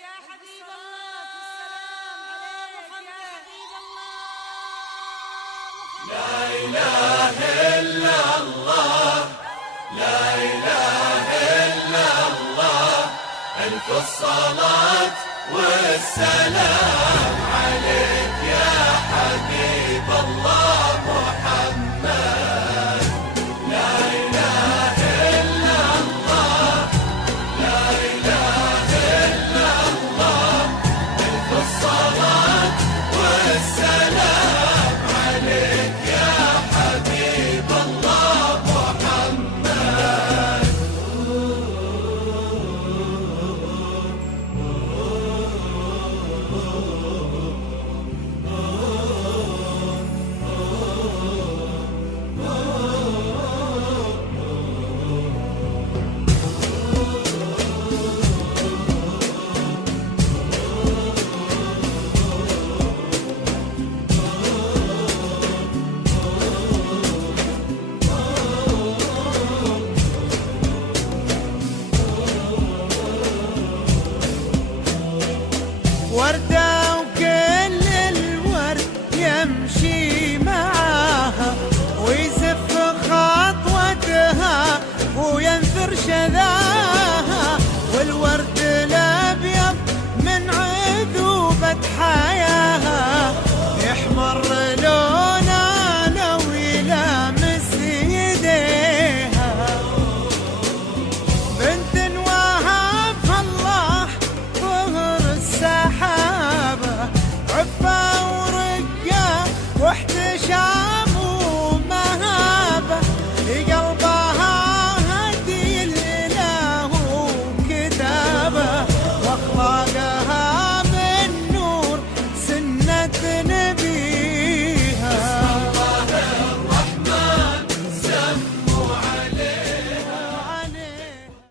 يا حبيب الله، السلام عليك يا حبيب الله محمد. لا إله إلا الله، لا إله إلا الله، ألف الصلاة والسلام عليك يا حبيب الله.